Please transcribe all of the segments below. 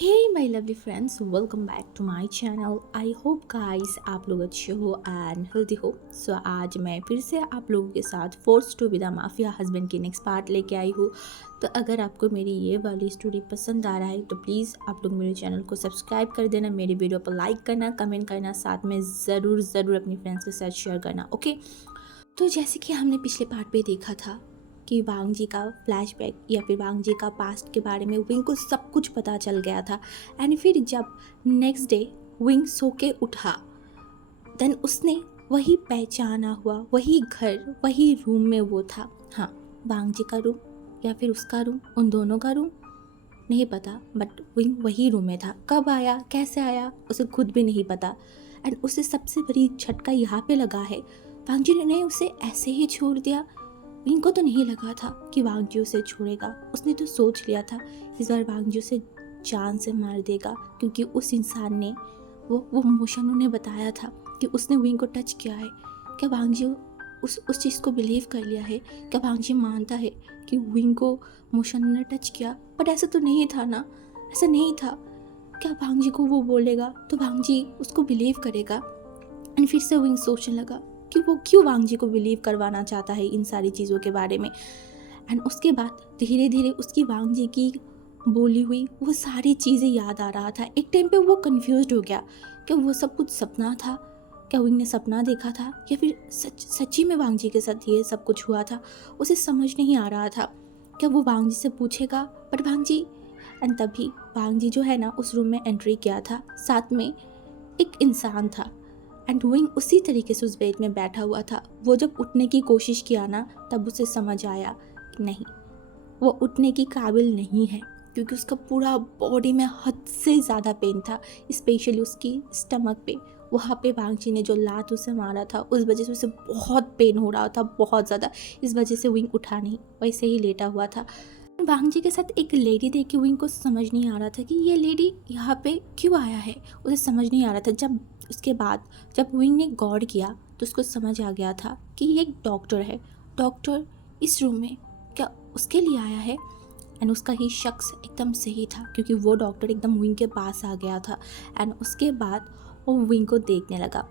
Hey my lovely friends, welcome back to my channel. I hope guys आप लोग अच्छे हो एंड हेल्दी हो। सो आज मैं फिर से आप लोगों के साथ forced to be the mafia husband की नेक्स्ट पार्ट लेके आई हूँ। तो अगर आपको मेरी ये वाली स्टोरी पसंद आ रहा है तो प्लीज़ आप लोग मेरे चैनल को सब्सक्राइब कर देना, मेरे वीडियो पर लाइक करना, कमेंट करना, साथ में ज़रूर अपनी फ्रेंड्स के साथ शेयर करना। ओके, तो जैसे कि हमने पिछले पार्ट पे देखा था कि वांग जी का फ्लैशबैक या फिर वांग जी का पास्ट के बारे में विंग को सब कुछ पता चल गया था। एंड फिर जब नेक्स्ट डे विंग सो के उठा, देन उसने वही पहचाना हुआ, वही घर, वही रूम में वो था। हाँ, वांग जी का रूम या फिर उसका रूम, उन दोनों का रूम नहीं पता, बट विंग वही रूम में था। कब आया, कैसे आया, उसे खुद भी नहीं पता। एंड उसे सबसे बड़ी झटका यहाँ पे लगा है, वांग जी ने उसे ऐसे ही छोड़ दिया। विंग को तो नहीं लगा था कि वांग जी उसे छोड़ेगा। उसने तो सोच लिया था इस बार वांग जी उसे जान से मार देगा, क्योंकि उस इंसान ने वो मोशनु ने बताया था कि उसने विंग को टच किया है। क्या वांग जी उस चीज़ को बिलीव कर लिया है? क्या वांग जी मानता है कि विंग को मोशनु ने टच किया? बट ऐसा तो नहीं था ना, ऐसा नहीं था। क्या वांग जी को वो बोलेगा तो वांग जी उसको बिलीव करेगा? एंड फिर से विंग सोचने लगा कि वो क्यों वांग जी को बिलीव करवाना चाहता है इन सारी चीज़ों के बारे में। एंड उसके बाद धीरे धीरे उसकी वांग जी की बोली हुई वो सारी चीज़ें याद आ रहा था। एक टाइम पे वो कंफ्यूज हो गया कि वो सब कुछ सपना था, क्या विंग ने सपना देखा था या फिर सच्ची में वांग जी के साथ ये सब कुछ हुआ था। उसे समझ नहीं आ रहा था। क्या वो वांग जी से पूछेगा? बट वांग जी, एंड तभी वांग जी जो है ना उस रूम में एंट्री किया था, साथ में एक इंसान था। एंड विंग उसी तरीके से उस बेड में बैठा हुआ था। वो जब उठने की कोशिश किया ना, तब उसे समझ आया कि नहीं, वो उठने की काबिल नहीं है, क्योंकि उसका पूरा बॉडी में हद से ज़्यादा पेन था, स्पेशली उसकी स्टमक पे। वहाँ पे वांग जी ने जो लात उसे मारा था उस वजह से उसे बहुत पेन हो रहा था, बहुत ज़्यादा। इस वजह से विंग उठा नहीं, वैसे ही लेटा हुआ था। वांग जी के साथ एक लेडी देख के विंग को समझ नहीं आ रहा था कि ये लेडी यहाँ पे क्यों आया है। उसे समझ नहीं आ रहा था। जब उसके बाद जब विंग ने गौर किया तो उसको समझ आ गया था कि ये एक डॉक्टर है। डॉक्टर इस रूम में क्या उसके लिए आया है? एंड उसका ही शख्स एकदम सही था, क्योंकि वो डॉक्टर एकदम विंग के पास आ गया था। एंड उसके बाद वो विंग को देखने लगा,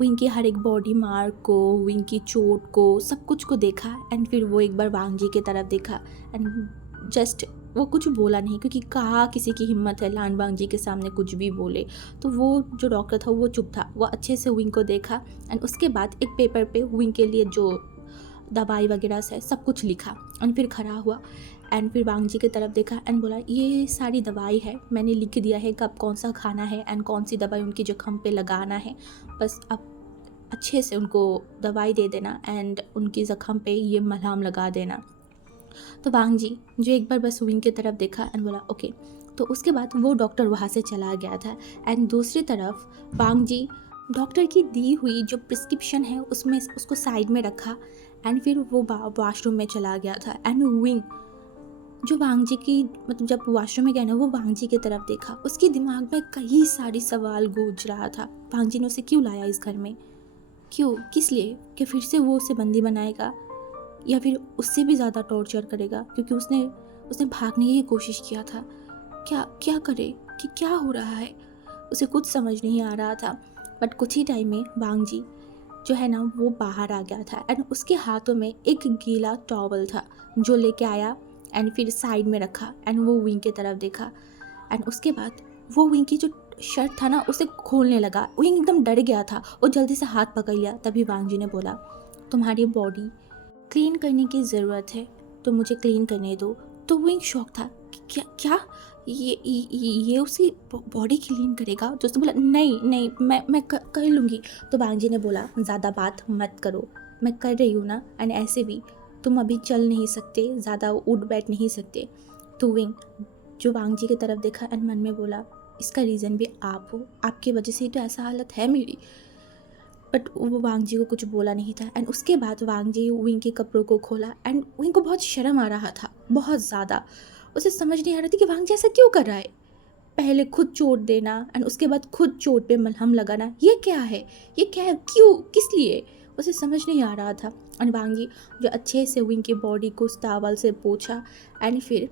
विंग की हर एक बॉडी मार्क को, विंग की चोट को, सब कुछ को देखा। एंड फिर वो एक बार वांग जी की तरफ देखा एंड जस्ट वो कुछ बोला नहीं, क्योंकि कहा किसी की हिम्मत है लान वांग जी के सामने कुछ भी बोले। तो वो जो डॉक्टर था वो चुप था। वो अच्छे से विंग को देखा एंड उसके बाद एक पेपर पे विंग के लिए जो दवाई वगैरह से सब कुछ लिखा एंड फिर खड़ा हुआ एंड फिर वांग जी की तरफ देखा एंड बोला, ये सारी दवाई है, मैंने लिख दिया है कब कौन सा खाना है एंड कौन सी दवाई उनकी जख्म पे लगाना है। बस अब अच्छे से उनको दवाई दे देना एंड उनकी ज़ख्म पे ये मलहम लगा देना। तो वांग जी जो एक बार बस विंग की तरफ देखा एंड बोला ओके। तो उसके बाद वो डॉक्टर वहाँ से चला गया था। एंड दूसरी तरफ वांग जी डॉक्टर की दी हुई जो प्रिस्क्रिप्शन है उसमें उसको साइड में रखा एंड फिर वो वॉशरूम में चला गया था। एंड विंग जो वांग जी की मतलब जब वॉशरूम में गया ना, वो वांग जी की तरफ देखा। उसके दिमाग में कई सारी सवाल गूंज रहा था। वांग जी ने उसे क्यों लाया इस घर में? क्यों, किस लिए? कि फिर से वो उसे बंदी बनाएगा या फिर उससे भी ज़्यादा टॉर्चर करेगा, क्योंकि उसने उसने भागने की कोशिश किया था। क्या क्या करे, कि क्या हो रहा है, उसे कुछ समझ नहीं आ रहा था। बट कुछ ही टाइम में वांग जी जो है ना वो बाहर आ गया था एंड उसके हाथों में एक गीला टॉवल था जो लेके आया एंड फिर साइड में रखा एंड वो विंग की तरफ देखा। एंड उसके बाद वो विंग की जो शर्ट था ना उसे खोलने लगा। विंग एकदम डर गया था और जल्दी से हाथ पकड़ लिया। तभी वांग जी ने बोला, तुम्हारी बॉडी क्लीन करने की ज़रूरत है तो मुझे क्लीन करने दो। तो विंग शॉक था कि क्या क्या ये उसकी बॉडी क्लीन करेगा? तो उसने बोला नहीं नहीं, मैं कर लूँगी। तो वांग जी ने बोला, ज़्यादा बात मत करो, मैं कर रही हूँ ना, एंड ऐसे भी तुम अभी चल नहीं सकते, ज़्यादा उठ बैठ नहीं सकते। तो विंग जो वांग जी की तरफ देखा एंड मन में बोला, इसका रीज़न भी आप हो, आपकी वजह से ही तो ऐसा हालत है मेरी। बट वो वांग जी को कुछ बोला नहीं था। एंड उसके बाद वांग जी विंग के कपड़ों को खोला एंड विंग को बहुत शर्म आ रहा था, बहुत ज़्यादा। उसे समझ नहीं आ रहा था कि वांग जी ऐसा क्यों कर रहा है। पहले खुद चोट देना एंड उसके बाद खुद चोट पे मलहम लगाना, ये क्या है, ये क्या है, क्यों, किस लिए? उसे समझ नहीं आ रहा था। एंड वांग जी जो अच्छे से विंग की बॉडी को टॉवल से पोंछा एंड फिर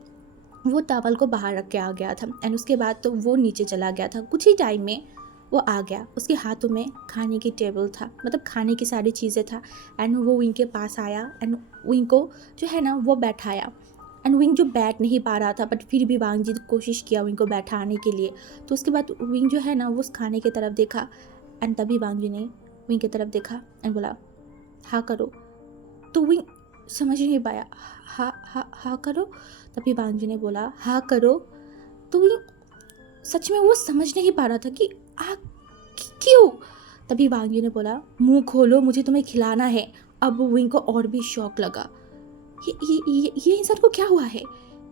वो टॉवल को बाहर रख के आ गया था एंड उसके बाद तो वो नीचे चला गया था। कुछ ही टाइम में वो आ गया, उसके हाथों में खाने की टेबल था, मतलब खाने की सारी चीज़ें था एंड वो विंग के पास आया एंड विंग को जो है ना वो बैठाया एंड विंग जो बैठ नहीं पा रहा था बट फिर भी वांग जी ने कोशिश किया विंग को बैठाने के लिए। तो उसके बाद विंग जो है ना वो उस खाने की तरफ देखा एंड तभी वांग जी ने विंग की तरफ देखा एंड बोला हाँ करो। तो विंग समझ नहीं पाया, हाँ हाँ हाँ करो। तभी वांग जी ने बोला हाँ करो। तो विंग सच में वो समझ नहीं पा रहा था कि आ क्यों। तभी वांग जी ने बोला मुंह खोलो, मुझे तुम्हें खिलाना है। अब विंग को और भी शौक लगा, ये इंसान को क्या हुआ है,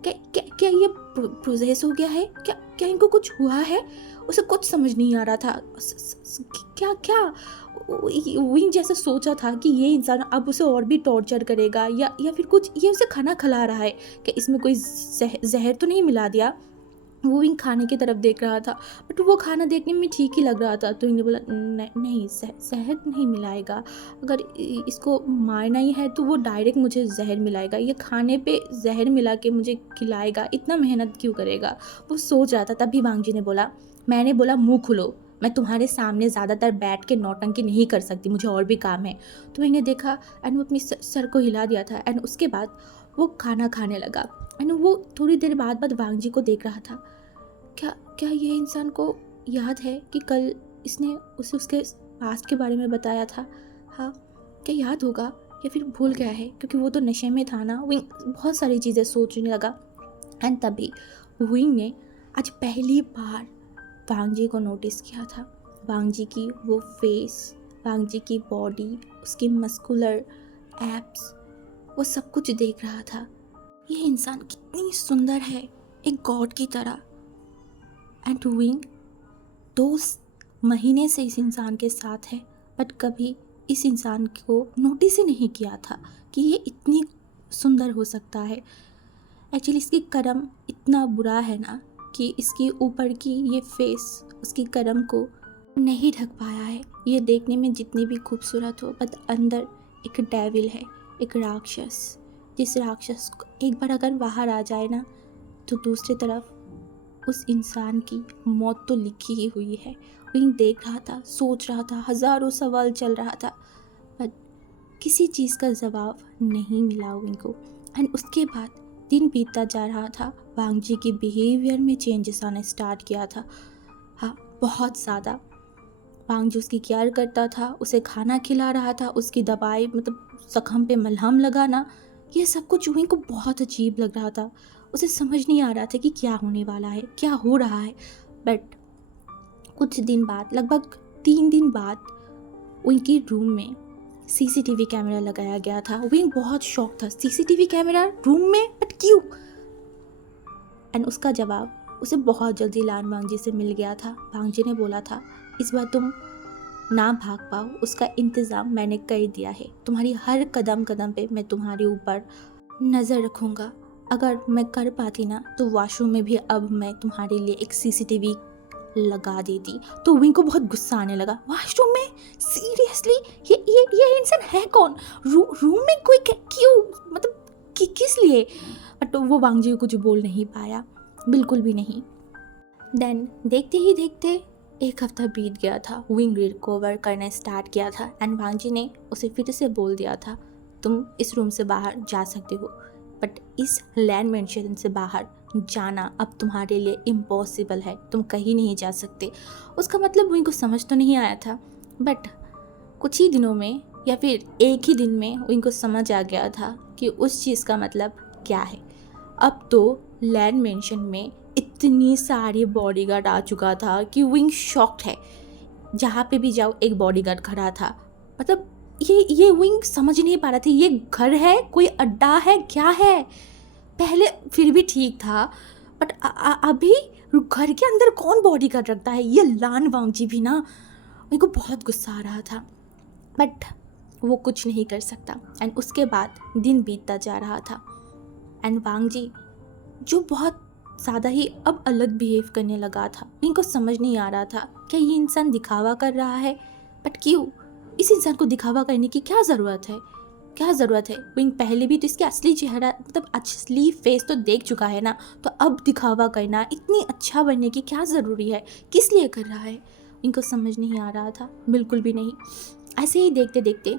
क्या क्या क्या ये प्रोजेस हो गया है, क्या क्या इनको कुछ हुआ है। उसे कुछ समझ नहीं आ रहा था। क्या क्या विंग जैसा सोचा था कि ये इंसान अब उसे और भी टॉर्चर करेगा या फिर कुछ ये उसे खाना खिला रहा है, कि इसमें कोई जहर तो नहीं मिला दिया। वो विंग खाने की तरफ देख रहा था बट वो खाना देखने में ठीक ही लग रहा था। तो इन्हें बोला नहीं शहद नहीं मिलाएगा, अगर इसको मारना ही है तो वो डायरेक्ट मुझे जहर मिलाएगा, ये खाने पे जहर मिला के मुझे खिलाएगा, इतना मेहनत क्यों करेगा। वो सोच रहा था। तभी वांग जी ने बोला मैंने बोला मुँह खुलो, मैं तुम्हारे सामने ज़्यादातर बैठ के नौटंकी नहीं कर सकती, मुझे और भी काम है। तो इन्हें देखा एंड वो अपनी सर को हिला दिया था एंड उसके बाद वो खाना खाने लगा एंड वो थोड़ी देर बाद वांग जी को देख रहा था। क्या क्या ये इंसान को याद है कि कल इसने उसे उसके पास्ट के बारे में बताया था। हाँ, क्या याद होगा या फिर भूल गया है, क्योंकि वो तो नशे में था ना। विंग बहुत सारी चीज़ें सोचने लगा एंड तभी विंग ने आज पहली बार वांग जी को नोटिस किया था। वांग जी की वो फेस, वांग जी की बॉडी, उसकी मस्कुलर एब्स, वो सब कुछ देख रहा था। ये इंसान कितनी सुंदर है, एक गॉड की तरह। एंड विंग 2 महीने से इस इंसान के साथ है बट कभी इस इंसान को नोटिस ही नहीं किया था कि ये इतनी सुंदर हो सकता है। एक्चुअली इसकी कर्म इतना बुरा है ना कि इसकी ऊपर की ये फेस उसकी कर्म को नहीं ढक पाया है। ये देखने में जितनी भी खूबसूरत हो बट अंदर एक डेविल है, एक राक्षस। जिस राक्षस को एक बार अगर बाहर आ जाए ना तो दूसरी तरफ उस इंसान की मौत तो लिखी ही हुई है। विंग देख रहा था, सोच रहा था, हज़ारों सवाल चल रहा था पर किसी चीज़ का जवाब नहीं मिला विंग को। एंड उसके बाद दिन बीतता जा रहा था, वांग जी की बिहेवियर में चेंजेस आने स्टार्ट किया था। हाँ, बहुत ज़्यादा। वांग जी उसकी केयर करता था, उसे खाना खिला रहा था, उसकी दवाई मतलब जख्म पे मलहम लगाना, ये सब कुछ विंग को बहुत अजीब लग रहा था। उसे समझ नहीं आ रहा था कि क्या होने वाला है, क्या हो रहा है। बट कुछ दिन बाद, लगभग 3 दिन बाद, उनके रूम में सीसीटीवी कैमरा लगाया गया था। विंग बहुत शॉक था, सीसीटीवी कैमरा रूम में, बट क्यों। एंड उसका जवाब उसे बहुत जल्दी लान वांग जी से मिल गया था। वांग जी ने बोला था इस बार तुम ना भाग पाओ, उसका इंतज़ाम मैंने कर दिया है। तुम्हारी हर कदम कदम पे मैं तुम्हारे ऊपर नज़र रखूँगा। अगर मैं कर पाती ना तो वॉशरूम में भी अब मैं तुम्हारे लिए एक सीसीटीवी लगा देती। तो विंग को बहुत गुस्सा आने लगा। वॉशरूम में? सीरियसली? ये इंसान है कौन? रूम में कोई क्यों, मतलब किस लिए? बट वो वांग जी को कुछ बोल नहीं पाया, बिल्कुल भी नहीं। देन देखते ही देखते 1 हफ्ता बीत गया था। विंग रिकवर करने स्टार्ट किया था एंड वांग जी ने उसे फिर से बोल दिया था तुम इस रूम से बाहर जा सकते हो, बट इस लैंड मेंशन से बाहर जाना अब तुम्हारे लिए इम्पॉसिबल है, तुम कहीं नहीं जा सकते। उसका मतलब विंग को समझ तो नहीं आया था बट कुछ ही दिनों में या फिर एक ही दिन में विंग को समझ आ गया था कि उस चीज़ का मतलब क्या है। अब तो लैंड मेंशन में इतनी सारी बॉडीगार्ड आ चुका था कि विंग शॉक्ड है। जहाँ पे भी जाओ एक बॉडीगार्ड खड़ा था। मतलब ये विंग समझ नहीं पा रहा था ये घर है, कोई अड्डा है, क्या है। पहले फिर भी ठीक था बट अभी घर के अंदर कौन बॉडीगार्ड रखता है। ये लान वांग जी भी ना, मेरे को बहुत गुस्सा आ रहा था बट वो कुछ नहीं कर सकता। एंड उसके बाद दिन बीतता जा रहा था एंड वांग जी जो बहुत ज़्यादा ही अब अलग बिहेव करने लगा था। इनको समझ नहीं आ रहा था क्या ये इंसान दिखावा कर रहा है, बट क्यों, इस इंसान को दिखावा करने की क्या ज़रूरत है। क्या ज़रूरत है? विंग पहले भी तो इसकी असली चेहरा मतलब असली फेस तो देख चुका है ना, तो अब दिखावा करना इतनी अच्छा बनने की क्या ज़रूरी है? किस लिए कर रहा है? इनको समझ नहीं आ रहा था, बिल्कुल भी नहीं। ऐसे ही देखते देखते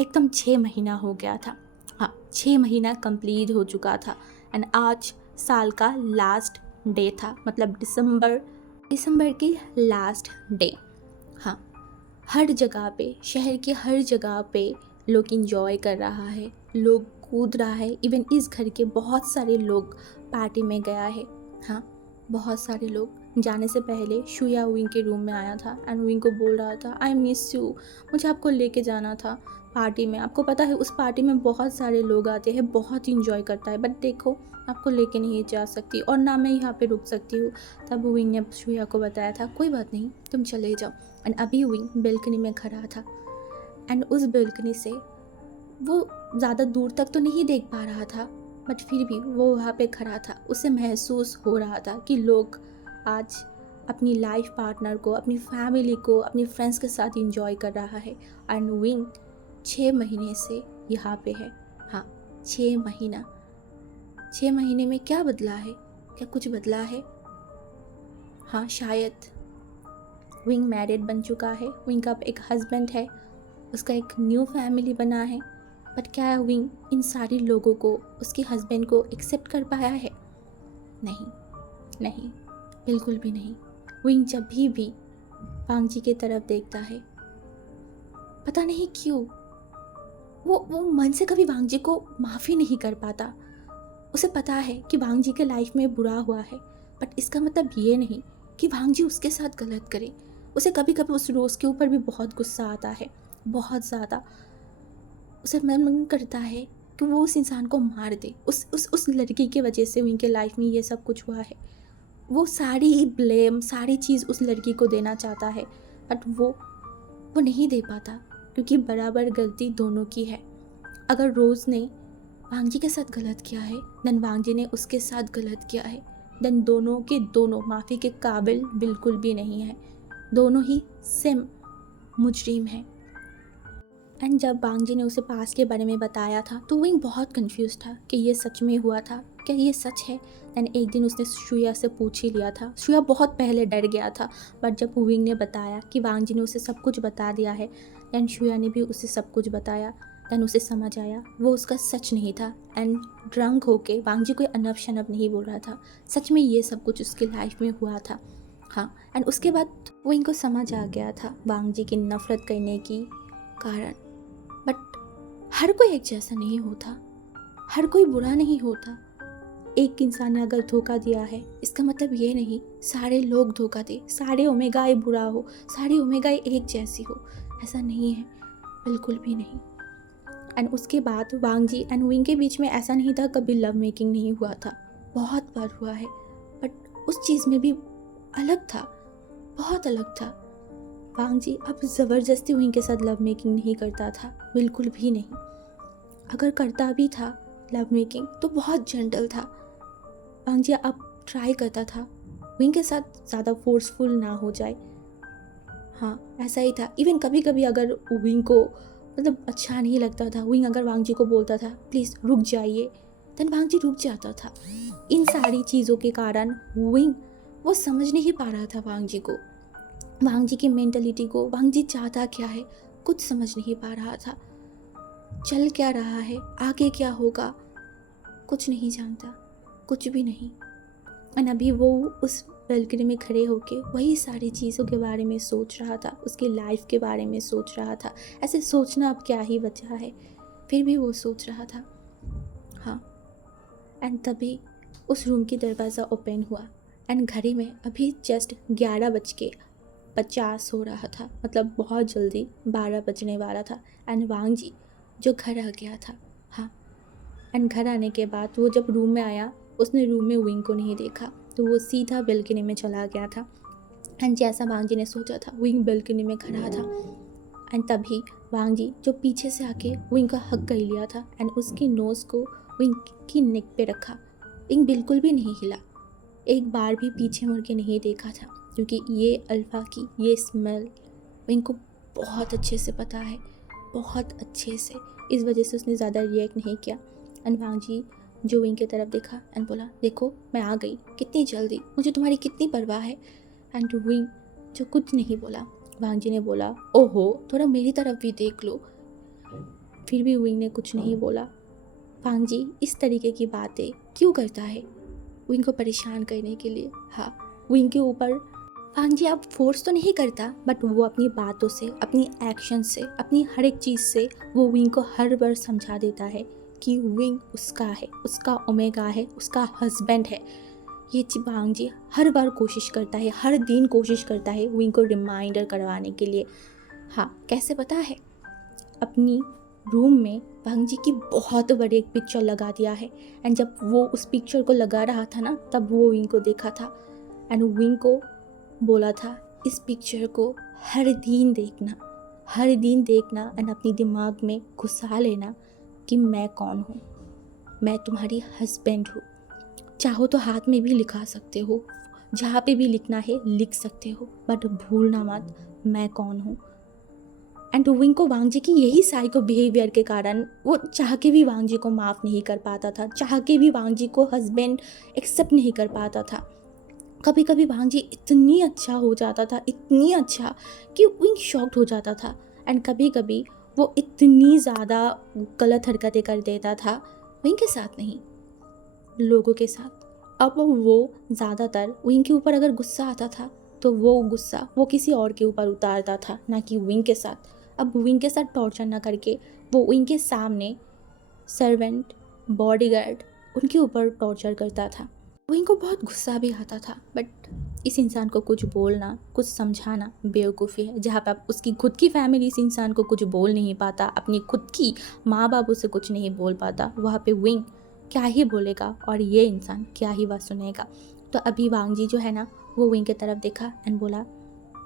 एकदम 6 महीना हो गया था। हाँ, 6 महीना कंप्लीट हो चुका था एंड आज साल का लास्ट डे था, मतलब दिसंबर की लास्ट डे। हाँ, हर जगह पे, शहर के हर जगह पे लोग इंजॉय कर रहा है, लोग कूद रहा है। इवन इस घर के बहुत सारे लोग पार्टी में गया है। हाँ, बहुत सारे लोग। जाने से पहले शुया विंग के रूम में आया था एंड विंग को बोल रहा था, आई मिस यू, मुझे आपको लेके जाना था पार्टी में। आपको पता है उस पार्टी में बहुत सारे लोग आते हैं, बहुत इंजॉय करता है, बट देखो आपको लेके नहीं जा सकती और ना मैं यहाँ पे रुक सकती हूँ। तब विंग ने शुया को बताया था, कोई बात नहीं, तुम चले जाओ। एंड अभी विंग बेल्कनी में खड़ा था एंड उस बेल्कनी से वो ज़्यादा दूर तक तो नहीं देख पा रहा था, बट फिर भी वो वहाँ पे खड़ा था। उसे महसूस हो रहा था कि लोग आज अपनी लाइफ पार्टनर को, अपनी फैमिली को, अपनी फ्रेंड्स के साथ इंजॉय कर रहा है। एंड विंग 6 महीने से यहाँ पे है। हाँ, 6 महीना। 6 महीने में क्या बदला है? क्या कुछ बदला है? हाँ, शायद। विंग मैरिड बन चुका है, विंग का एक हस्बैंड है, उसका एक न्यू फैमिली बना है। बट क्या विंग इन सारी लोगों को, उसके हस्बैंड को एक्सेप्ट कर पाया है? नहीं, नहीं, बिल्कुल भी नहीं। विंग जब भी वांग जी की तरफ देखता है, पता नहीं क्यों वो मन से कभी वांग जी को माफ़ी नहीं कर पाता। उसे पता है कि वांग जी के लाइफ में बुरा हुआ है, बट इसका मतलब ये नहीं कि वांग जी उसके साथ गलत करे। उसे कभी कभी उस रोज़ के ऊपर भी बहुत गुस्सा आता है, बहुत ज़्यादा। उसे मन करता है कि वो उस इंसान को मार दे। उस लड़की की वजह से उनके लाइफ में ये सब कुछ हुआ है। वो सारी ब्लेम, सारी चीज़ उस लड़की को देना चाहता है, बट वो नहीं दे पाता, क्योंकि बराबर गलती दोनों की है। अगर रोज़ ने वांग जी के साथ गलत किया है, देन वांग जी ने उसके साथ गलत किया है, देन दोनों के दोनों माफ़ी के काबिल बिल्कुल भी नहीं है। दोनों ही सेम मुजरिम हैं। एंड जब वांग जी ने उसे पास के बारे में बताया था तो विंग बहुत कंफ्यूज था कि ये सच में हुआ था, क्या ये सच है। देन एक दिन उसने शुया से पूछ ही लिया था। शुया बहुत पहले डर गया था, बट जब विंग ने बताया कि वांग जी ने उसे सब कुछ बता दिया है, देन शुया ने भी उसे सब कुछ बताया। देन उसे समझ आया वो उसका सच नहीं था। एंड ड्रंक होके वांग जी कोई अनब शनब नहीं बोल रहा था, सच में ये सब कुछ उसकी लाइफ में हुआ था। हाँ, एंड उसके बाद विंग को समझ आ गया था वांग जी की नफ़रत करने की कारण। बट हर कोई एक जैसा नहीं होता, हर कोई बुरा नहीं होता। एक इंसान ने अगर धोखा दिया है, इसका मतलब ये नहीं सारे लोग धोखा दे, सारे ओमेगाए बुरा हो, सारी ओमेगाए एक जैसी हो, ऐसा नहीं है, बिल्कुल भी नहीं। एंड उसके बाद वांग जी एंड विंग के बीच में ऐसा नहीं था कभी लव मेकिंग नहीं हुआ था, बहुत बार हुआ है, बट उस चीज़ में भी अलग था, बहुत अलग था। वांग जी अब ज़बरदस्ती विंग के साथ लव मेकिंग नहीं करता था, बिल्कुल भी नहीं। अगर करता भी था लव मेकिंग तो बहुत जेंटल था। वांग जी अब ट्राई करता था विंग के साथ ज़्यादा फोर्सफुल ना हो जाए। हाँ, ऐसा ही था। इवन कभी कभी अगर विंग को मतलब अच्छा नहीं लगता था, विंग अगर वांग जी को बोलता था प्लीज़ रुक जाइए, देन वांग जी रुक जाता था। इन सारी चीज़ों के कारण विंग वो समझ नहीं पा रहा था वांग जी को, वांग जी की मेंटलिटी को, वांग जी चाहता क्या है, कुछ समझ नहीं पा रहा था। चल क्या रहा है, आगे क्या होगा, कुछ नहीं जानता, कुछ भी नहीं। और अभी वो उस बालकनी में खड़े होके वही सारी चीज़ों के बारे में सोच रहा था, उसकी लाइफ के बारे में सोच रहा था। ऐसे सोचना अब क्या ही बचा है, फिर भी वो सोच रहा था। हाँ, एंड तभी उस रूम की दरवाज़ा ओपन हुआ एंड घड़ी में अभी जस्ट 11:50 हो रहा था, मतलब बहुत जल्दी 12 बजने वाला था। एंड वांग जी जो घर आ गया था। हाँ, एंड घर आने के बाद वो जब रूम में आया, उसने रूम में विंग को नहीं देखा, तो वो सीधा बेल्कनी में चला गया था। एंड जैसा वांग जी ने सोचा था, विंग बेल्कनी में खड़ा था। एंड तभी वांग जी जो पीछे से आके विंग का हक कर लिया था एंड उसकी नोज़ को विंग की नेक पे रखा। विंग बिल्कुल भी नहीं हिला, एक बार भी पीछे मुड़ के नहीं देखा था, क्योंकि ये अल्फ़ा की ये स्मेल विंग को बहुत अच्छे से पता है, बहुत अच्छे से। इस वजह से उसने ज़्यादा रिएक्ट नहीं किया। एंड वांग जी जो विंग की तरफ देखा एंड बोला, देखो मैं आ गई, कितनी जल्दी, मुझे तुम्हारी कितनी परवाह है। एंड विंग जो कुछ नहीं बोला। वांग जी ने बोला, ओहो थोड़ा मेरी तरफ भी देख लो। फिर भी विंग ने कुछ नहीं बोला। वांग जी इस तरीके की बातें क्यों करता है विंग को परेशान करने के लिए। हाँ, विंग के ऊपर वांग जी आप फोर्स तो नहीं करता, बट वो अपनी बातों से, अपनी एक्शन से, अपनी हर एक चीज़ से वो विंग को हर बार समझा देता है कि विंग उसका है, उसका ओमेगा है, उसका हस्बैंड है। ये वांग जी हर बार कोशिश करता है, हर दिन कोशिश करता है विंग को रिमाइंडर करवाने के लिए। हाँ, कैसे पता है? अपनी रूम में वांग जी की बहुत बड़ी एक पिक्चर लगा दिया है। एंड जब वो उस पिक्चर को लगा रहा था ना, तब वो विंग को देखा था एंड विंग को बोला था, इस पिक्चर को हर दिन देखना एंड अपनी दिमाग में घुसा लेना कि मैं कौन हूँ, मैं तुम्हारी हस्बैंड हूँ। चाहो तो हाथ में भी लिखा सकते हो, जहाँ पे भी लिखना है लिख सकते हो, बट भूलना मत मैं कौन हूँ। एंड विंग को वांग जी की यही साइको बिहेवियर के कारण वो चाह के भी वांग जी को माफ़ नहीं कर पाता था, चाह के भी वांग जी को हस्बैंड एक्सेप्ट नहीं कर पाता था। कभी कभी वांग जी इतनी अच्छा हो जाता था, इतनी अच्छा कि विंग शॉक्ड हो जाता था। एंड कभी कभी वो इतनी ज़्यादा गलत हरकतें कर देता था, विंग के साथ नहीं, लोगों के साथ। अब वो ज़्यादातर विंग के ऊपर अगर गुस्सा आता था तो वो गुस्सा वो किसी और के ऊपर उतारता था, ना कि विंग के साथ। अब विंग के साथ टॉर्चर ना करके वो विंग के सामने सर्वेंट, बॉडीगार्ड, उनके ऊपर टॉर्चर करता था। विंग को बहुत गुस्सा भी आता था, बट इस इंसान को कुछ बोलना, कुछ समझाना बेवकूफ़ी है। जहाँ पर उसकी खुद की फैमिली इस इंसान को कुछ बोल नहीं पाता, अपनी खुद की माँ बाप उसे कुछ नहीं बोल पाता, वहाँ पे विंग क्या ही बोलेगा और ये इंसान क्या ही बात सुनेगा। तो अभी वांग जी जो है ना, वो विंग की तरफ देखा एंड बोला,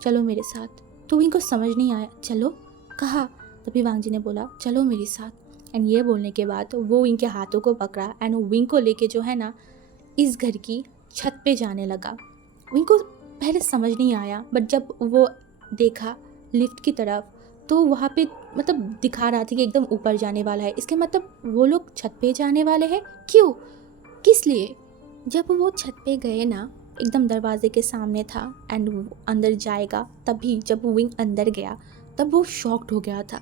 चलो मेरे साथ। तो विंग को समझ नहीं आया, चलो कहा। तभी वांग जी ने बोला, चलो मेरे साथ। एंड ये बोलने के बाद वो विंग के हाथों को पकड़ा एंड विंग को लेके जो है ना इस घर की छत पे जाने लगा। विंग को पहले समझ नहीं आया, बट जब वो देखा लिफ्ट की तरफ तो वहाँ पे मतलब दिखा रहा था कि एकदम ऊपर जाने वाला है। इसके मतलब वो लोग छत पे जाने वाले हैं। क्यों, किस लिए? जब वो छत पे गए ना, एकदम दरवाजे के सामने था एंड वो अंदर जाएगा, तभी जब विंग अंदर गया तब वो शॉक्ड हो गया था।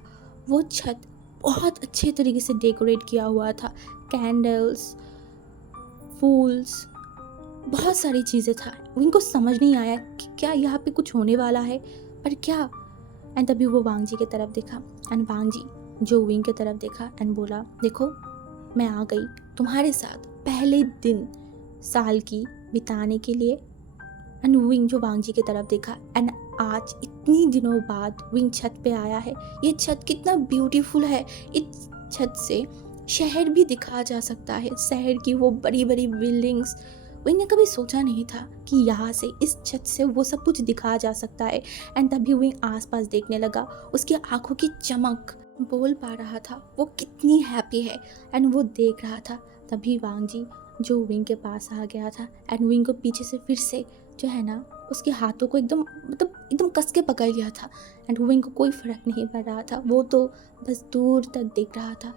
वो छत बहुत अच्छे तरीके से डेकोरेट किया हुआ था, कैंडल्स, फूल्स, बहुत सारी चीज़ें था। विंग को समझ नहीं आया कि क्या यहाँ पे कुछ होने वाला है, पर क्या। एंड तभी वो वांग जी की तरफ देखा एंड वांग जी जो विंग की तरफ देखा एंड बोला, देखो मैं आ गई तुम्हारे साथ पहले दिन साल की बिताने के लिए। एंड विंग जो वांग जी की तरफ देखा एंड आज इतनी दिनों बाद विंग छत पे आया है। ये छत कितना ब्यूटीफुल है, इस छत से शहर भी दिखा जा सकता है, शहर की वो बड़ी बड़ी बिल्डिंग्स। विंग ने कभी सोचा नहीं था कि यहाँ से, इस छत से वो सब कुछ दिखा जा सकता है। एंड तभी विंग आसपास देखने लगा, उसकी आंखों की चमक बोल पा रहा था वो कितनी हैप्पी है एंड वो देख रहा था। तभी वांग जी जो विंग के पास आ गया था एंड विंग को पीछे से फिर से जो है ना उसके हाथों को एकदम एकदम कस के पकड़ लिया था। एंड विंग को कोई फ़र्क नहीं पड़ रहा था, वो तो बस दूर तक देख रहा था,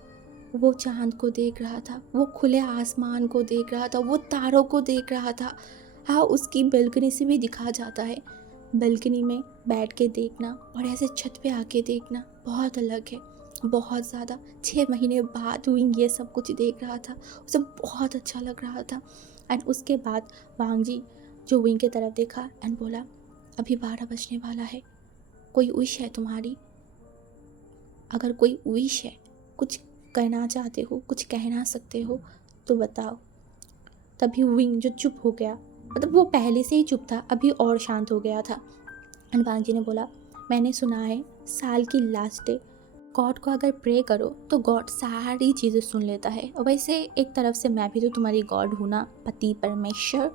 वो चांद को देख रहा था, वो खुले आसमान को देख रहा था, वो तारों को देख रहा था। हाँ, उसकी बालकनी से भी दिखा जाता है। बालकनी में बैठ के देखना और ऐसे छत पे आके देखना बहुत अलग है, बहुत ज़्यादा। 6 महीने बाद विंग ये सब कुछ देख रहा था, उसे बहुत अच्छा लग रहा था। एंड उसके बाद वांग जी जो विंग की तरफ देखा एंड बोला, अभी 12 बजने वाला है, कोई विश है तुम्हारी? अगर कोई विश है, कुछ कहना चाहते हो, कुछ कहना सकते हो तो बताओ। तभी विंग जो चुप हो गया, मतलब वो पहले से ही चुप था, अभी और शांत हो गया था। एंड वांग जी ने बोला, मैंने सुना है साल की लास्ट डे गॉड को अगर प्रे करो तो गॉड सारी चीज़ें सुन लेता है। और वैसे एक तरफ से मैं भी तो तुम्हारी गॉड हूँ ना, पति परमेश्वर,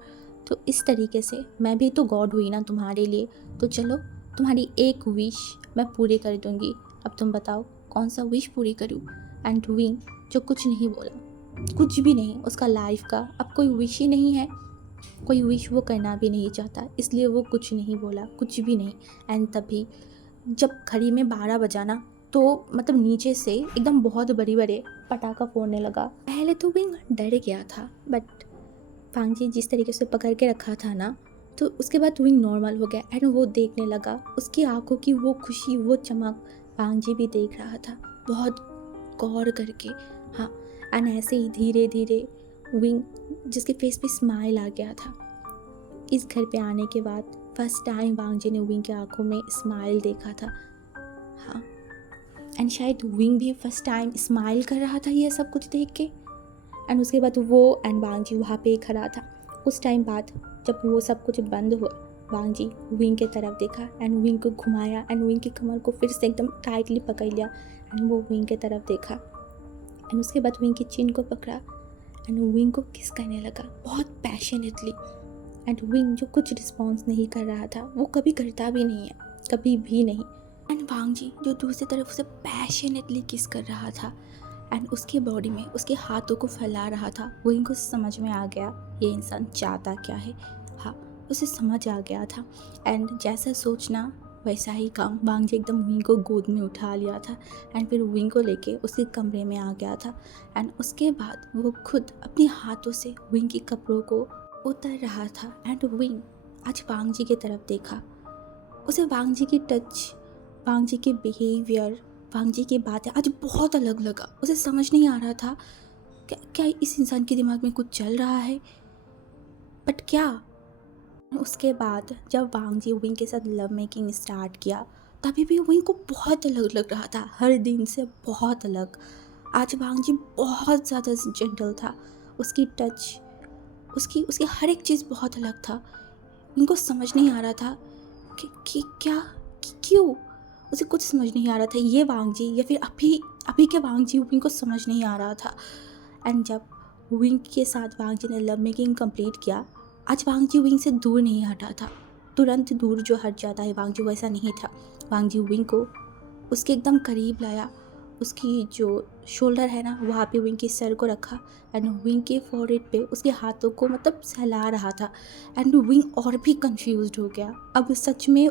तो इस तरीके से मैं भी तो गॉड हुई ना तुम्हारे लिए। तो चलो तुम्हारी एक विश मैं पूरी कर दूँगी, अब तुम बताओ कौन सा विश पूरी करूँ। एंड विंग जो कुछ नहीं बोला, कुछ भी नहीं, उसका लाइफ का अब कोई विश ही नहीं है, कोई विश वो करना भी नहीं चाहता, इसलिए वो कुछ नहीं बोला, कुछ भी नहीं। एंड तभी जब घड़ी में 12 बजा ना, तो मतलब नीचे से एकदम बहुत बड़े बड़े पटाखा फोड़ने लगा। पहले तो विंग डर गया था, बट वांग जी जिस तरीके से पकड़ के रखा था ना, तो उसके बाद विंग नॉर्मल हो गया एंड वो देखने लगा। उसकी आंखों की वो खुशी, वो चमक वांग जी भी देख रहा था बहुत गौर करके। हाँ, एंड ऐसे ही धीरे धीरे विंग जिसके फेस पे स्माइल आ गया था। इस घर पे आने के बाद फर्स्ट टाइम वांग जी ने विंग की आंखों में स्माइल देखा था। हाँ, एंड शायद विंग भी फर्स्ट टाइम स्माइल कर रहा था ये सब कुछ देख के। एंड उसके बाद वो एंड वांग जी वहाँ पे खड़ा था। उस टाइम बाद जब वो सब कुछ बंद हुआ, वांग जी विंग के तरफ देखा एंड विंग को घुमाया एंड विंग की कमर को फिर से एकदम टाइटली पकड़ लिया एंड वो विंग के तरफ देखा एंड उसके बाद विंग की चिन को पकड़ा एंड विंग को किस करने लगा बहुत पैशनेटली। एंड विंग जो कुछ रिस्पॉन्स नहीं कर रहा था, वो कभी करता भी नहीं है, कभी भी नहीं। एंड वांग जी जो दूसरी तरफ उसे पैशनेटली किस कर रहा था एंड उसके बॉडी में उसके हाथों को फैला रहा था। विंग को समझ में आ गया ये इंसान चाहता क्या है। हाँ, उसे समझ आ गया था एंड जैसा सोचना वैसा ही काम। वांग जी एकदम विंग को गोद में उठा लिया था एंड फिर विंग को लेके उसके कमरे में आ गया था एंड उसके बाद वो खुद अपने हाथों से विंग के कपड़ों को उतर रहा था। एंड विंग आज वांग जी की तरफ देखा। उसे वांग जी की टच, वांग जी के बिहेवियर, वांग जी की बातें आज बहुत अलग लगा। उसे समझ नहीं आ रहा था क्या इस इंसान के दिमाग में कुछ चल रहा है, बट क्या। उसके बाद जब वांग जी विंग के साथ लव मेकिंग स्टार्ट किया, तभी भी विंग को बहुत अलग लग रहा था, हर दिन से बहुत अलग। आज वांग जी बहुत ज़्यादा जेंटल था। उसकी टच, उसकी हर एक चीज़ बहुत अलग था। इनको समझ नहीं आ रहा था कि क्या, क्यों। उसे कुछ समझ नहीं आ रहा था, ये वांग जी या फिर अभी के वांग जी विंग को समझ नहीं आ रहा था। एंड जब विंग के साथ वांग जी ने लव मेकिंग कंप्लीट किया, आज वांग जी विंग से दूर नहीं हटा था। तुरंत दूर जो हट जाता है वांग जी, वैसा नहीं था। वांग जी विंग को उसके एकदम करीब लाया, उसकी जो शोल्डर है ना वहाँ पे विंग के सर को रखा एंड विंग के फॉरहेड पे उसके हाथों को मतलब सहला रहा था। एंड विंग और भी कंफ्यूज्ड हो गया। अब सच में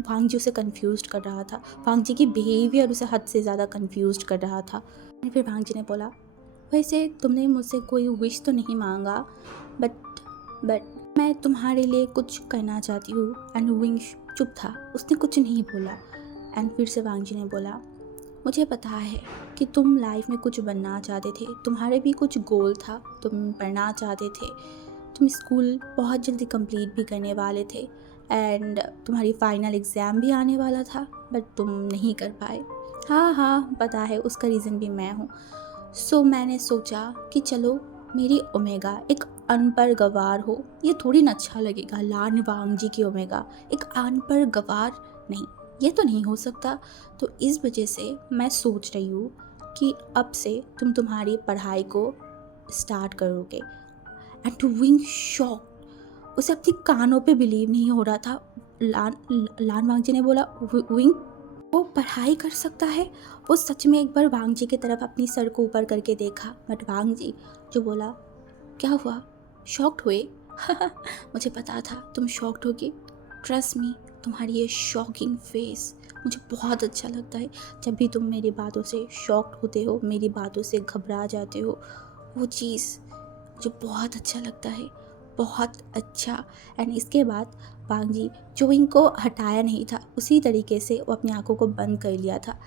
वांग जी उसे कंफ्यूज्ड कर रहा था। वांग जी की बिहेवियर उसे हद से ज़्यादा कंफ्यूज्ड कर रहा था। एंड फिर वांग जी ने बोला, वैसे तुमने मुझसे कोई विश तो नहीं मांगा, बट मैं तुम्हारे लिए कुछ करना चाहती हूँ। एंड विंग चुप था, उसने कुछ नहीं बोला। एंड फिर से वांग जी ने बोला, मुझे पता है कि तुम लाइफ में कुछ बनना चाहते थे, तुम्हारे भी कुछ गोल था, तुम पढ़ना चाहते थे, तुम स्कूल बहुत जल्दी कंप्लीट भी करने वाले थे एंड तुम्हारी फाइनल एग्ज़ाम भी आने वाला था, बट तुम नहीं कर पाए। हाँ, पता है, उसका रीज़न भी मैं हूँ। सो मैंने सोचा कि चलो मेरी ओमेगा एक अनपढ़ गवार हो, ये थोड़ी ना अच्छा लगेगा। लान वांग जी की ओमेगा एक अनपढ़ गवार, नहीं, ये तो नहीं हो सकता। तो इस वजह से मैं सोच रही हूँ कि अब से तुम तुम्हारी पढ़ाई को स्टार्ट करोगे। एंड विंग शॉक, उसे अपनी कानों पे बिलीव नहीं हो रहा था। लान वांग जी ने बोला, विंग वो पढ़ाई कर सकता है? वो सच में एक बार वांग जी की तरफ अपनी सर को ऊपर करके देखा, बट वांग जी जो बोला, क्या हुआ, शॉक्ड हुए? मुझे पता था तुम शॉक्ड होगी, ट्रस्ट मी, तुम्हारी ये शॉकिंग फेस मुझे बहुत अच्छा लगता है। जब भी तुम मेरी बातों से शॉक्ड होते हो, मेरी बातों से घबरा जाते हो, वो चीज़ मुझे बहुत अच्छा लगता है, बहुत अच्छा। एंड इसके बाद वांग जी जो इनको हटाया नहीं था, उसी तरीके से वो अपनी आंखों को बंद कर लिया था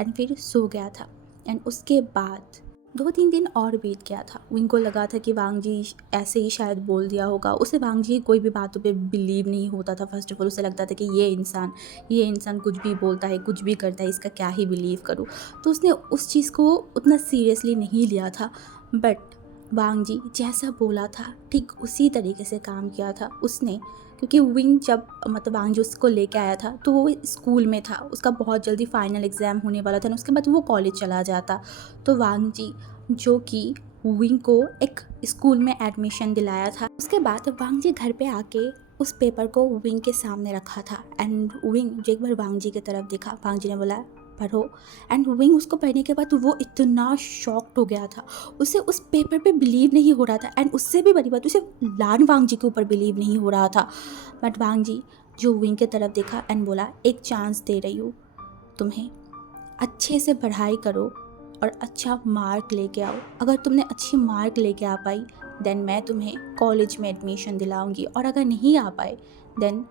एंड फिर सो गया था। एंड उसके बाद 2-3 दिन और बीत गया था। विंग को लगा था कि वांग जी ऐसे ही शायद बोल दिया होगा। उसे वांग जी कोई भी बातों पे बिलीव नहीं होता था। फर्स्ट ऑफ ऑल उसे लगता था कि ये इंसान कुछ भी बोलता है, कुछ भी करता है, इसका क्या ही बिलीव करूँ। तो उसने उस चीज़ को उतना सीरियसली नहीं लिया था। बट वांग जी जैसा बोला था ठीक उसी तरीके से काम किया था उसने। क्योंकि विंग जब मतलब वांग जी उसको लेके आया था तो वो स्कूल में था, उसका बहुत जल्दी फाइनल एग्ज़ाम होने वाला था, उसके बाद वो कॉलेज चला जाता। तो वांग जी जो कि विंग को एक स्कूल में एडमिशन दिलाया था, उसके बाद वांग जी घर पे आके उस पेपर को विंग के सामने रखा था। एंड विंग जो एक बार वांग जी की तरफ देखा, वांग जी ने बोला पढ़ो। एंड विंग उसको पढ़ने के बाद वो इतना शॉक्ड हो गया था, उसे उस पेपर पे बिलीव नहीं हो रहा था। एंड उससे भी बड़ी बात, उसे लान वांग जी के ऊपर बिलीव नहीं हो रहा था। बट वांग जी जो विंग की तरफ देखा एंड बोला, एक चांस दे रही हूँ तुम्हें, अच्छे से पढ़ाई करो और अच्छा मार्क लेके आओ। अगर तुमने अच्छी मार्क लेके आ पाई देन मैं तुम्हें कॉलेज में एडमिशन दिलाऊंगी, और अगर नहीं आ पाए देन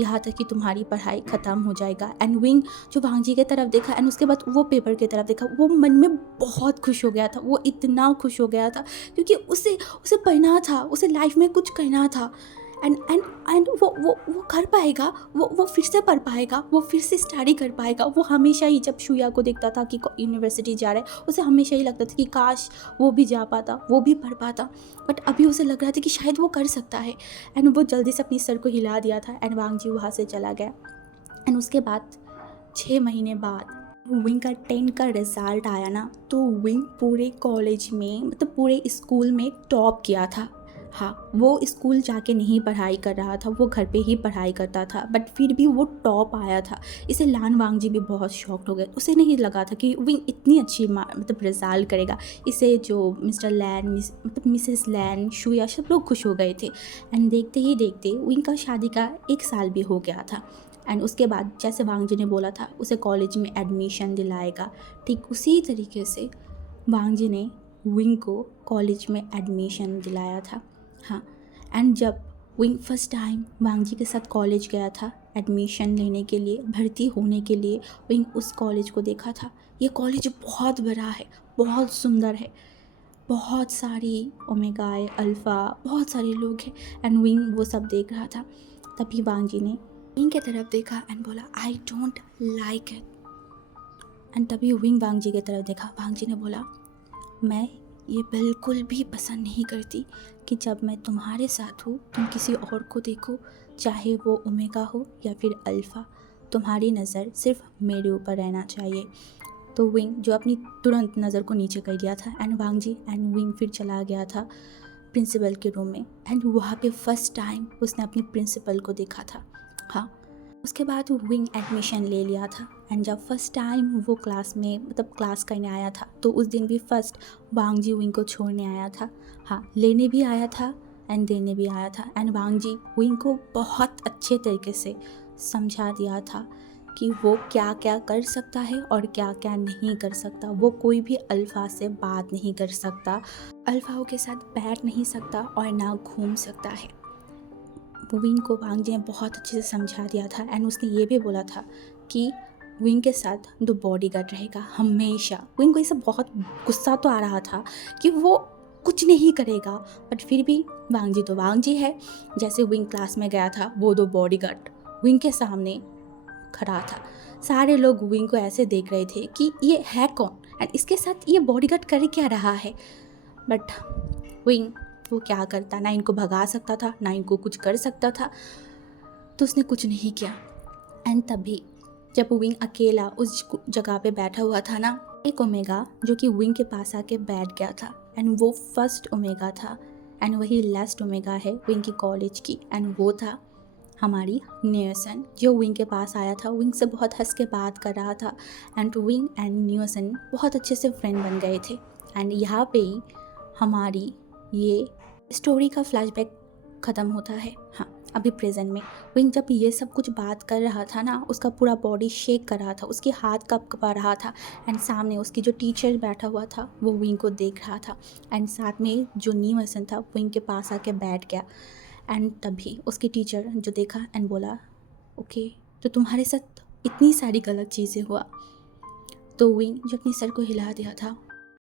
यहाँ तक कि तुम्हारी पढ़ाई ख़त्म हो जाएगा। एंड विंग जो वांगजी की तरफ देखा एंड उसके बाद वो पेपर की तरफ देखा, वो मन में बहुत खुश हो गया था। वो इतना खुश हो गया था क्योंकि उसे उसे पढ़ना था, उसे लाइफ में कुछ करना था। एंड एंड एंड वो कर पाएगा, वो फिर से पढ़ पाएगा, वो फिर से स्टडी कर पाएगा। वो हमेशा ही जब शुया को देखता था कि यूनिवर्सिटी जा रहा है, उसे हमेशा ही लगता था कि काश वो भी जा पाता, वो भी पढ़ पाता। बट अभी उसे लग रहा था कि शायद वो कर सकता है। एंड वो जल्दी से अपनी सर को हिला दिया था एंड वांगजी वहाँ से चला गया। एंड उसके बाद 6 महीने बाद विंग का 10 का रिज़ल्ट आया ना, तो विंग पूरे कॉलेज में मतलब पूरे स्कूल में टॉप किया था। हाँ, वो स्कूल जाके नहीं पढ़ाई कर रहा था, वो घर पे ही पढ़ाई करता था, बट फिर भी वो टॉप आया था। इसे लान वांगजी भी बहुत शॉक्ड हो गए। उसे नहीं लगा था कि विंग इतनी अच्छी मतलब रिज़ल्ट करेगा। इसे जो मिस्टर लैन मतलब मिसेस लैन, शुया सब लोग खुश हो गए थे। एंड देखते ही देखते विंग का शादी का 1 साल भी हो गया था। एंड उसके बाद जैसे वांगजी ने बोला था उसे कॉलेज में एडमिशन दिलाएगा, ठीक उसी तरीके से वांगजी ने विंग को कॉलेज में एडमिशन दिलाया था। हाँ, एंड जब विंग फर्स्ट टाइम वांगजी के साथ कॉलेज गया था एडमिशन लेने के लिए, भर्ती होने के लिए, विंग उस कॉलेज को देखा था। ये कॉलेज बहुत बड़ा है, बहुत सुंदर है, बहुत सारी ओमेगाए अल्फ़ा, बहुत सारे लोग हैं। एंड विंग वो सब देख रहा था। तभी वांगजी ने विंग की तरफ देखा एंड बोला I don't like it. And तभी विंग वांगजी की तरफ देखा। वांगजी ने बोला मैं ये बिल्कुल भी पसंद नहीं करती कि जब मैं तुम्हारे साथ हूँ तुम किसी और को देखो, चाहे वो ओमेगा हो या फिर अल्फ़ा। तुम्हारी नज़र सिर्फ मेरे ऊपर रहना चाहिए। तो विंग जो अपनी तुरंत नज़र को नीचे कर लिया था एंड वांगजी एंड विंग फिर चला गया था प्रिंसिपल के रूम में। एंड वहाँ पे फर्स्ट टाइम उसने अपनी प्रिंसिपल को देखा था। हाँ, उसके बाद विंग एडमिशन ले लिया था। एंड जब फर्स्ट टाइम वो क्लास में मतलब क्लास करने आया था, तो उस दिन भी फर्स्ट वांगजी विंग को छोड़ने आया था। हाँ, लेने भी आया था एंड देने भी आया था। एंड वांगजी विंग को बहुत अच्छे तरीके से समझा दिया था कि वो क्या क्या कर सकता है और क्या क्या नहीं कर सकता। वो कोई भी अल्फ़ा से बात नहीं कर सकता, अल्फ़ाओं के साथ बैठ नहीं सकता और ना घूम सकता है। विंग को वांगजी ने बहुत अच्छे से समझा दिया था। एंड उसने ये भी बोला था कि विंग के साथ 2 बॉडीगार्ड रहेगा हमेशा। विंग को ये सब बहुत गुस्सा तो आ रहा था कि वो कुछ नहीं करेगा, बट फिर भी वांगजी तो वांगजी है। जैसे विंग क्लास में गया था, वो 2 बॉडीगार्ड विंग के सामने खड़ा था। सारे लोग विंग को ऐसे देख रहे थे कि ये है कौन एंड इसके साथ ये बॉडीगार्ड कर क्या रहा है। बट विंग वो क्या करता, ना इनको भगा सकता था ना इनको कुछ कर सकता था, तो उसने कुछ नहीं किया। एंड तभी जब विंग अकेला उस जगह पे बैठा हुआ था ना, एक ओमेगा जो कि विंग के पास आके बैठ गया था। एंड वो फर्स्ट ओमेगा था एंड वही लास्ट ओमेगा है विंग की कॉलेज की। एंड वो था हमारी न्यूसन, जो विंग के पास आया था, विंग से बहुत हंस के बात कर रहा था। एंड विंग एंड न्यूसन बहुत अच्छे से फ्रेंड बन गए थे। एंड यहाँ पे ही हमारी ये स्टोरी का फ्लैशबैक ख़त्म होता है। हाँ, अभी प्रेजेंट में विंग जब ये सब कुछ बात कर रहा था ना, उसका पूरा बॉडी शेक कर रहा था, उसके हाथ कँपा रहा था। एंड सामने उसकी जो टीचर बैठा हुआ था वो विंग को देख रहा था। एंड साथ में जो न्यूसन था विंग के पास आके बैठ गया। एंड तभी उसकी टीचर जो देखा एंड बोला ओके, तो तुम्हारे साथ इतनी सारी गलत चीज़ें हुआ। तो विंग जो अपनी सर को हिला दिया था